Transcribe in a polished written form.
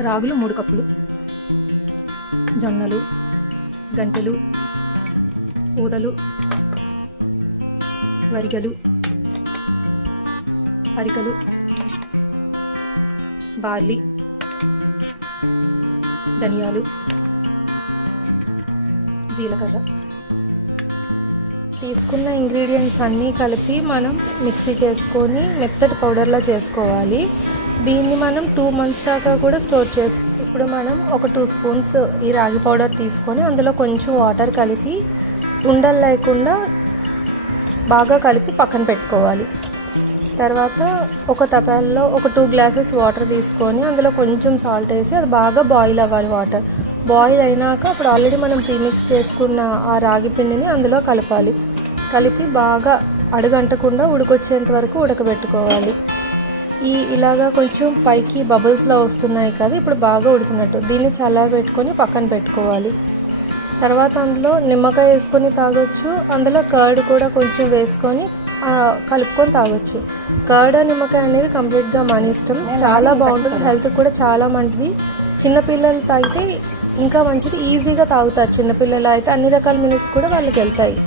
రాగులు 3 కప్పులు, జొన్నలు, గంటెలు, ఊదలు, వరిగలు, అరికలు, బార్లీ, ధనియాలు, జీలకర్ర. తీసుకున్న ఇంగ్రీడియంట్స్ అన్నీ కలిపి మనం మిక్సీ చేసుకొని మెత్తటి పౌడర్లా చేసుకోవాలి. దీన్ని మనం 2 months దాకా కూడా స్టోర్ ఇప్పుడు మనం ఒక 2 స్పూన్స్ ఈ రాగి పౌడర్ తీసుకొని అందులో కొంచెం వాటర్ కలిపి ఉండలు లేకుండా బాగా కలిపి పక్కన పెట్టుకోవాలి. తర్వాత ఒక తపాల్లో ఒక 2 glasses వాటర్ తీసుకొని అందులో కొంచెం సాల్ట్ వేసి అది బాగా బాయిల్ అవ్వాలి. వాటర్ బాయిల్ అయినాక అప్పుడు ఆల్రెడీ మనం ప్రీమిక్స్ చేసుకున్న ఆ రాగి పిండిని అందులో కలిపి బాగా అడుగంటకుండా ఉడికొచ్చేంత వరకు ఉడకబెట్టుకోవాలి. ఇలాగా కొంచెం పైకి బబుల్స్లో వస్తున్నాయి కదా, ఇప్పుడు బాగా ఉడికినట్టు. దీన్ని చల్లబెట్టుకొని పక్కన పెట్టుకోవాలి. తర్వాత అందులో నిమ్మకాయ వేసుకొని తాగొచ్చు, అందులో కర్డ్ కూడా కొంచెం వేసుకొని కలుపుకొని తాగొచ్చు. కర్డ్ నిమ్మకాయ అనేది కంప్లీట్గా మన ఇష్టం. చాలా బాగుంటుంది, హెల్త్ కూడా చాలా మంచిది. చిన్నపిల్లలు తాగితే ఇంకా మంచిది, ఈజీగా తాగుతారు. చిన్నపిల్లలు అయితే అన్ని రకాల మిల్క్స్ కూడా వాళ్ళకి వెళ్తాయి.